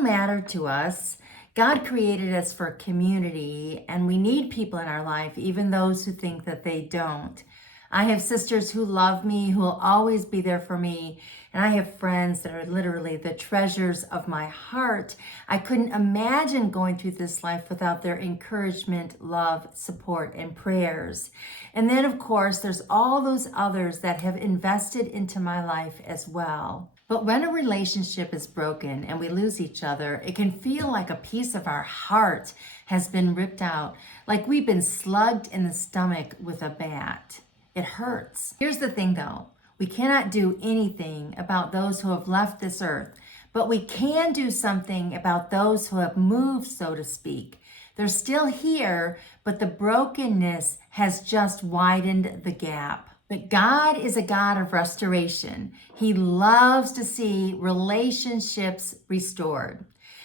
People matter to us. God created us for community, and we need people in our life, even those who think that they don't. I have sisters who love me, who will always be there for me. And I have friends that are literally the treasures of my heart. I couldn't imagine going through this life without their encouragement, love, support, and prayers. And then, of course, there's all those others that have invested into my life as well. But when a relationship is broken and we lose each other, it can feel like a piece of our heart has been ripped out, like we've been slugged in the stomach with a bat. It hurts. Here's the thing though, we cannot do anything about those who have left this earth, but we can do something about those who have moved, so to speak. They're still here, but the brokenness has just widened the gap. But God is a God of restoration. He loves to see relationships restored.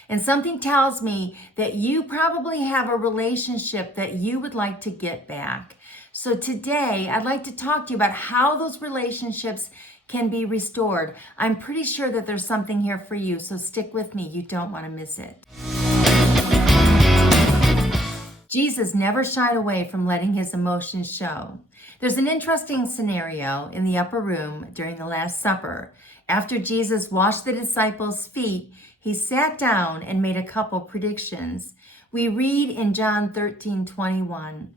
And something tells me that you probably have a relationship that you would like to get back. So today, I'd like to talk to you about how those relationships can be restored. I'm pretty sure that there's something here for you, so stick with me. You don't want to miss it. Jesus never shied away from letting his emotions show. There's an interesting scenario in the upper room during the Last Supper. After Jesus washed the disciples' feet, he sat down and made a couple predictions. We read in John 13:21.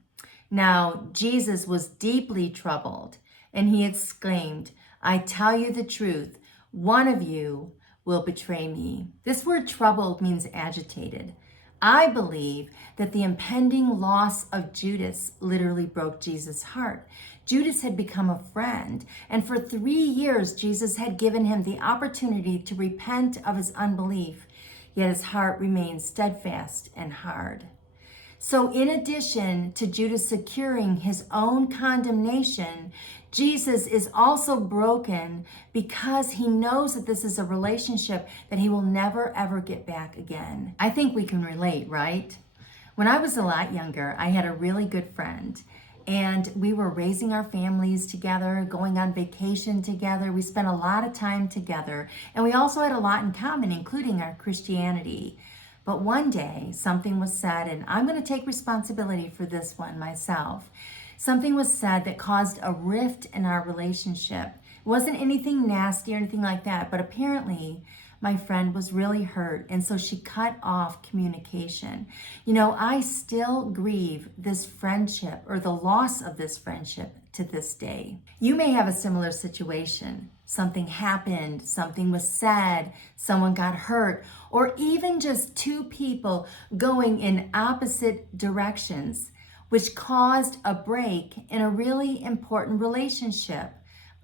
Now, Jesus was deeply troubled, and he exclaimed, I tell you the truth, one of you will betray me. This word troubled means agitated. I believe that the impending loss of Judas literally broke Jesus' heart. Judas had become a friend, and for 3 years, Jesus had given him the opportunity to repent of his unbelief, yet his heart remained steadfast and hard. So in addition to Judas securing his own condemnation, Jesus is also broken because he knows that this is a relationship that he will never ever get back again. I think we can relate, right? When I was a lot younger, I had a really good friend, and we were raising our families together, going on vacation together. We spent a lot of time together, and we also had a lot in common, including our Christianity. But one day, something was said, and I'm going to take responsibility for this one myself. Something was said that caused a rift in our relationship. It wasn't anything nasty or anything like that, but apparently my friend was really hurt, and so she cut off communication. You know, I still grieve this friendship or the loss of this friendship to this day. You may have a similar situation. Something happened, something was said, someone got hurt, or even just two people going in opposite directions, which caused a break in a really important relationship,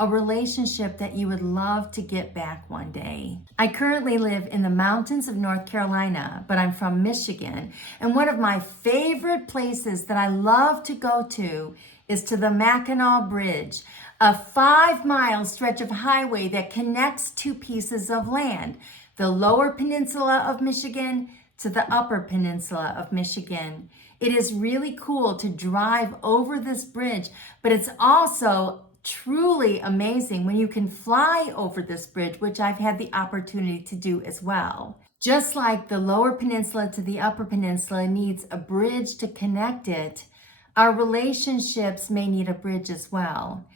a relationship that you would love to get back one day. I currently live in the mountains of North Carolina, but I'm from Michigan, and one of my favorite places that I love to go to is to the Mackinac Bridge, a 5-mile stretch of highway that connects two pieces of land, the lower peninsula of Michigan to the upper peninsula of Michigan. It is really cool to drive over this bridge, but it's also truly amazing when you can fly over this bridge, which I've had the opportunity to do as well. Just like the lower peninsula to the upper peninsula needs a bridge to connect it, our relationships may need a bridge as well.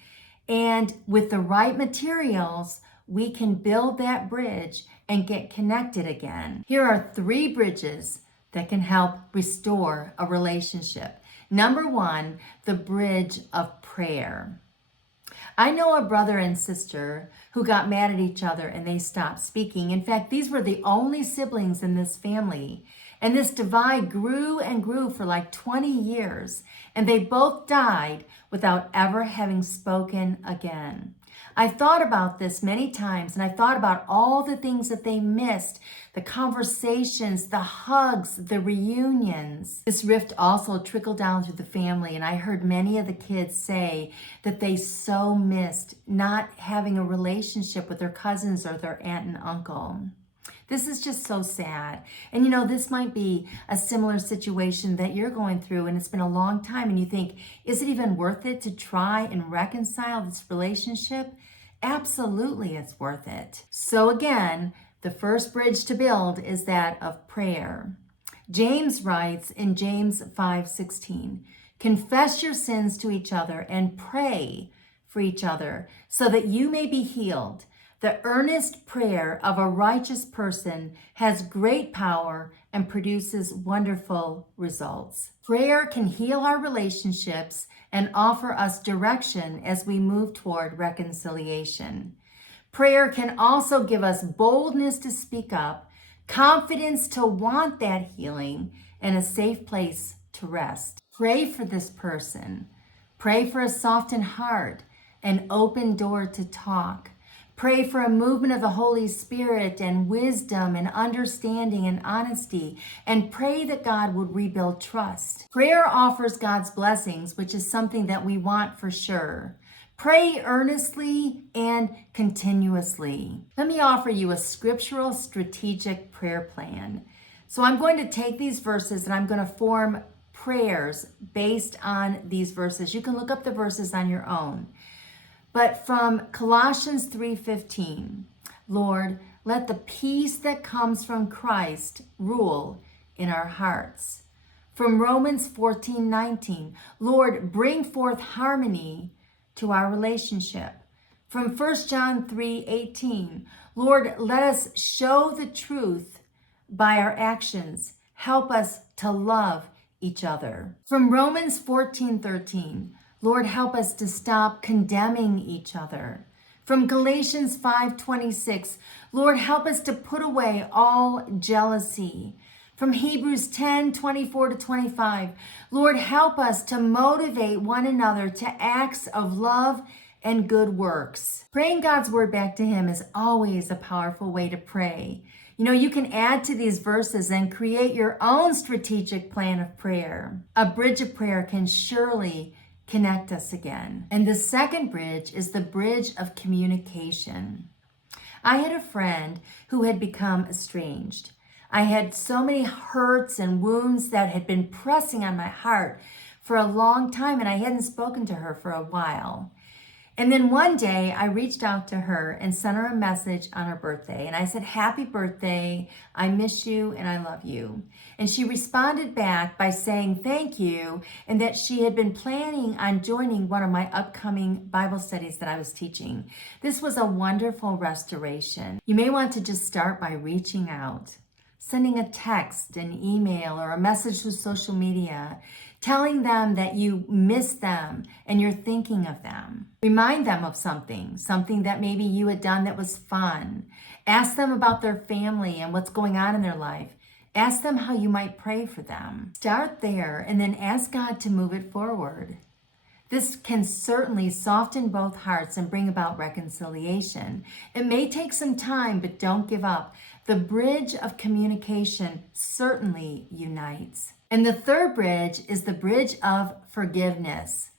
And with the right materials, we can build that bridge and get connected again. Here are 3 bridges that can help restore a relationship. Number 1, the bridge of prayer. I know a brother and sister who got mad at each other and they stopped speaking. In fact, these were the only siblings in this family. And this divide grew and grew for like 20 years. And they both died without ever having spoken again. I thought about this many times, and I thought about all the things that they missed, the conversations, the hugs, the reunions. This rift also trickled down through the family, and I heard many of the kids say that they so missed not having a relationship with their cousins or their aunt and uncle. This is just so sad. And you know, this might be a similar situation that you're going through, and it's been a long time, and you think, is it even worth it to try and reconcile this relationship? Absolutely, it's worth it. So again, The first bridge to build is that of prayer. James writes in James 5:16, confess your sins to each other and pray for each other so that you may be healed. The earnest prayer of a righteous person has great power and produces wonderful results. Prayer can heal our relationships and offer us direction as we move toward reconciliation. Prayer can also give us boldness to speak up, confidence to want that healing, and a safe place to rest. Pray for this person. Pray for a softened heart, an open door to talk. Pray for a movement of the Holy Spirit and wisdom and understanding and honesty, and pray that God would rebuild trust. Prayer offers God's blessings, which is something that we want for sure. Pray earnestly and continuously. Let me offer you a scriptural strategic prayer plan. So I'm going to take these verses and I'm going to form prayers based on these verses. You can look up the verses on your own. But from Colossians 3:15, Lord, let the peace that comes from Christ rule in our hearts. From Romans 14:19, Lord, bring forth harmony to our relationship. From 1 John 3:18, Lord, let us show the truth by our actions. Help us to love each other. From Romans 14:13, Lord, help us to stop condemning each other. From Galatians 5:26, Lord, help us to put away all jealousy. From Hebrews 10:24-25, Lord, help us to motivate one another to acts of love and good works. Praying God's word back to Him is always a powerful way to pray. You know, you can add to these verses and create your own strategic plan of prayer. A bridge of prayer can surely connect us again. And the second bridge is the bridge of communication. I had a friend who had become estranged. I had so many hurts and wounds that had been pressing on my heart for a long time, and I hadn't spoken to her for a while. And then one day I reached out to her and sent her a message on her birthday. And I said, happy birthday, I miss you and I love you. And she responded back by saying thank you and that she had been planning on joining one of my upcoming Bible studies that I was teaching. This was a wonderful restoration. You may want to just start by reaching out, sending a text, an email, or a message through social media, telling them that you miss them and you're thinking of them. Remind them of something that maybe you had done that was fun. Ask them about their family and what's going on in their life. Ask them how you might pray for them. Start there and then ask God to move it forward. This can certainly soften both hearts and bring about reconciliation. It may take some time, but don't give up. The bridge of communication certainly unites. And the third bridge is the bridge of forgiveness.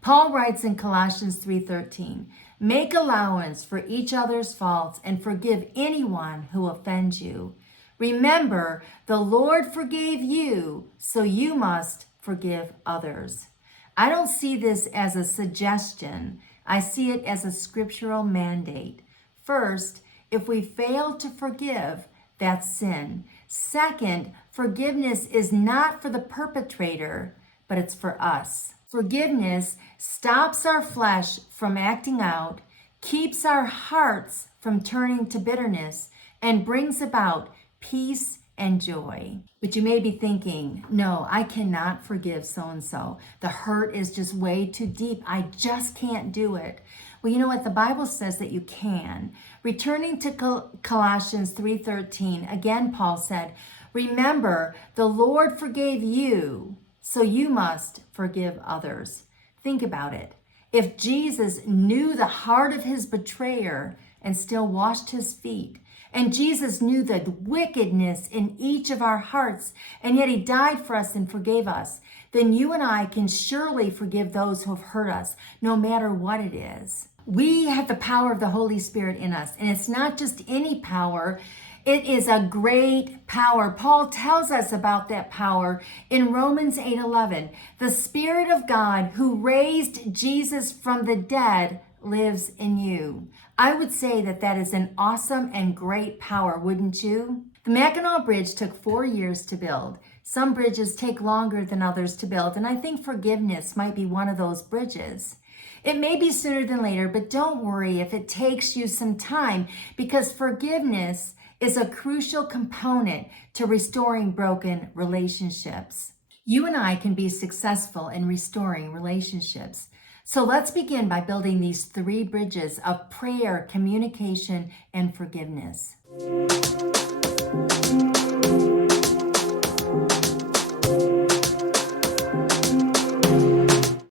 Paul writes in Colossians 3:13, make allowance for each other's faults and forgive anyone who offends you. Remember, the Lord forgave you, so you must forgive others. I don't see this as a suggestion. I see it as a scriptural mandate. First, if we fail to forgive, that's sin. Second, forgiveness is not for the perpetrator, but it's for us. Forgiveness stops our flesh from acting out, keeps our hearts from turning to bitterness, and brings about peace and joy. But you may be thinking, no, I cannot forgive so-and-so. The hurt is just way too deep. I just can't do it. Well, you know what? The Bible says that you can. Returning to Colossians 3:13, again, Paul said, remember, the Lord forgave you, so you must forgive others. Think about it. If Jesus knew the heart of his betrayer and still washed his feet, and Jesus knew the wickedness in each of our hearts, and yet he died for us and forgave us, then you and I can surely forgive those who have hurt us, no matter what it is. We have the power of the Holy Spirit in us, and it's not just any power. It is a great power. Paul tells us about that power in Romans 8:11. The Spirit of God who raised Jesus from the dead lives in you. I would say that that is an awesome and great power, wouldn't you? The Mackinac Bridge took 4 years to build. Some bridges take longer than others to build, and I think forgiveness might be one of those bridges. It may be sooner than later, but don't worry if it takes you some time, because forgiveness is a crucial component to restoring broken relationships. You and I can be successful in restoring relationships. So let's begin by building these 3 bridges of prayer, communication, and forgiveness.